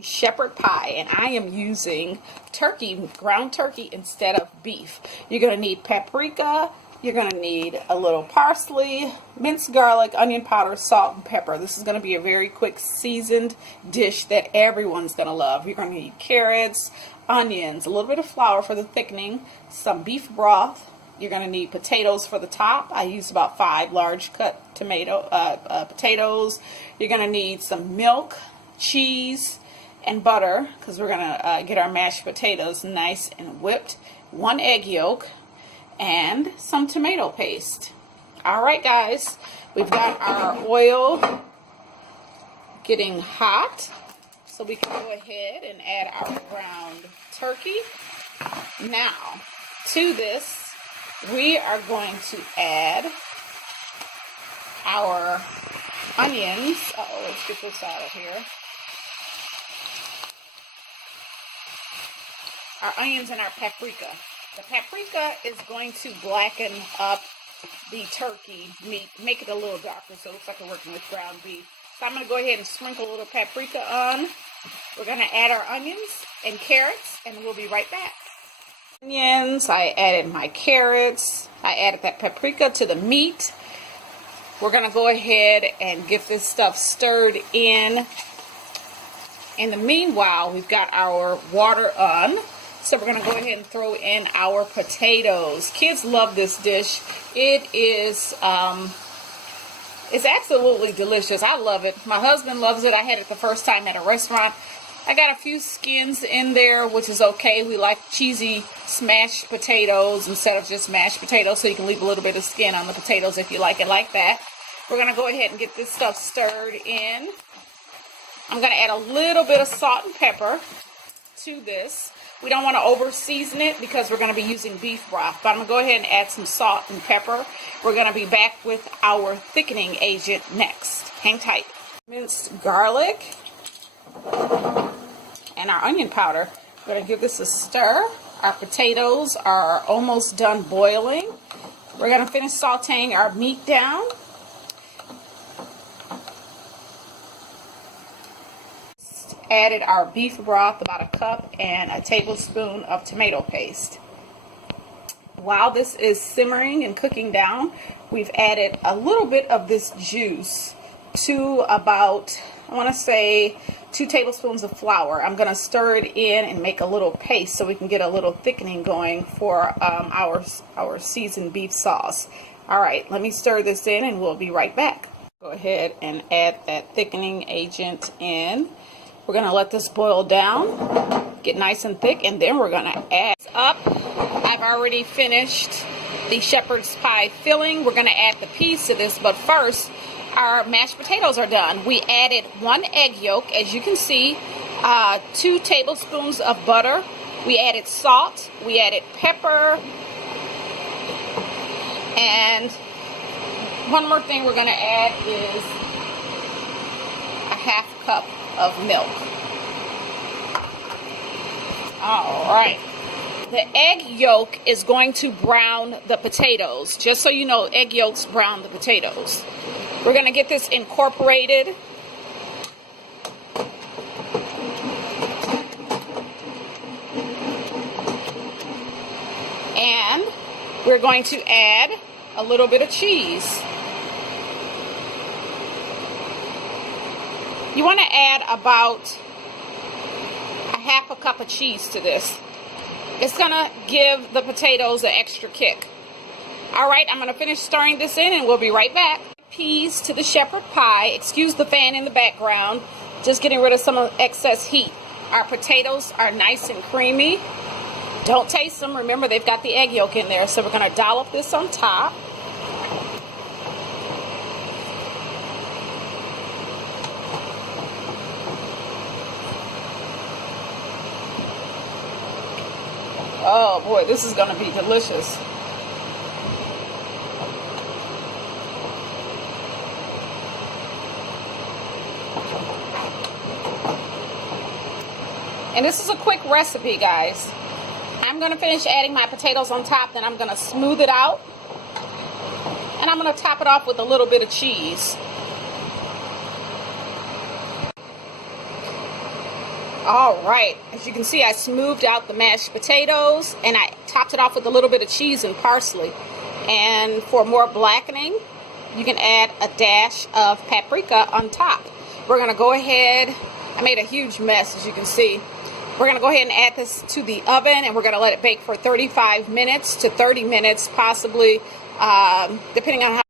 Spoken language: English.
Shepherd pie, and I am using turkey, ground turkey instead of beef. You're going to need paprika, you're going to need a little parsley, minced garlic, onion powder, salt, and pepper. This is going to be a very quick seasoned dish that everyone's going to love. You're going to need carrots, onions, a little bit of flour for the thickening, some beef broth. You're going to need potatoes for the top. I used about 5 large cut potatoes. You're going to need some milk, cheese, and butter, because we're going to get our mashed potatoes nice and whipped, 1 egg yolk, and some tomato paste. Alright guys, we've got our oil getting hot, so we can go ahead and add our ground turkey. Now, to this, we are going to add our onions. Let's get this out of here. Our onions and our paprika. The paprika is going to blacken up the turkey meat, make it a little darker so it looks like we're working with ground beef. So I'm going to go ahead and sprinkle a little paprika on. We're going to add our onions and carrots, and we'll be right back. Onions, I added my carrots, I added that paprika to the meat. We're going to go ahead and get this stuff stirred in. In the meanwhile, we've got our water on. So we're going to go ahead and throw in our potatoes. Kids love this dish. It is, it's absolutely delicious. I love it. My husband loves it. I had it the first time at a restaurant. I got a few skins in there, which is okay. We like cheesy smashed potatoes instead of just mashed potatoes, so you can leave a little bit of skin on the potatoes if you like it like that. We're going to go ahead and get this stuff stirred in. I'm going to add a little bit of salt and pepper to this. We don't want to over season it because we're going to be using beef broth, but I'm going to go ahead and add some salt and pepper. We're going to be back with our thickening agent next. Hang tight. Minced garlic and our onion powder. We're going to give this a stir. Our potatoes are almost done boiling. We're going to finish sauteing our meat down. Added our beef broth, about a cup, and a tablespoon of tomato paste. While this is simmering and cooking down, we've added a little bit of this juice to about, I want to say, 2 tablespoons of flour. I'm going to stir it in and make a little paste so we can get a little thickening going for our seasoned beef sauce. Alright, let me stir this in and we'll be right back. Go ahead and add that thickening agent in. We're going to let this boil down, get nice and thick, and then we're going to add up. I've already finished the shepherd's pie filling. We're going to add the peas to this, but first, our mashed potatoes are done. We added 1 egg yolk, as you can see, 2 tablespoons of butter. We added salt. We added pepper. And one more thing we're going to add is a 1/2 cup of milk. Alright. The egg yolk is going to brown the potatoes. Just so you know, egg yolks brown the potatoes. We're going to get this incorporated. And we're going to add a little bit of cheese. You want to add about a 1/2 cup of cheese to this. It's going to give the potatoes an extra kick. Alright, I'm going to finish stirring this in and we'll be right back. Peas to the shepherd pie. Excuse the fan in the background. Just getting rid of some of the excess heat. Our potatoes are nice and creamy. Don't taste them. Remember, they've got the egg yolk in there. So we're going to dollop this on top. Oh boy, this is going to be delicious. And this is a quick recipe, guys. I'm going to finish adding my potatoes on top, then I'm going to smooth it out. And I'm going to top it off with a little bit of cheese. All right, as you can see, I smoothed out the mashed potatoes and I topped it off with a little bit of cheese and parsley. And for more blackening, you can add a dash of paprika on top. We're gonna go ahead, I made a huge mess as you can see. We're gonna go ahead and add this to the oven and we're gonna let it bake for 35 minutes to 30 minutes, possibly, depending on how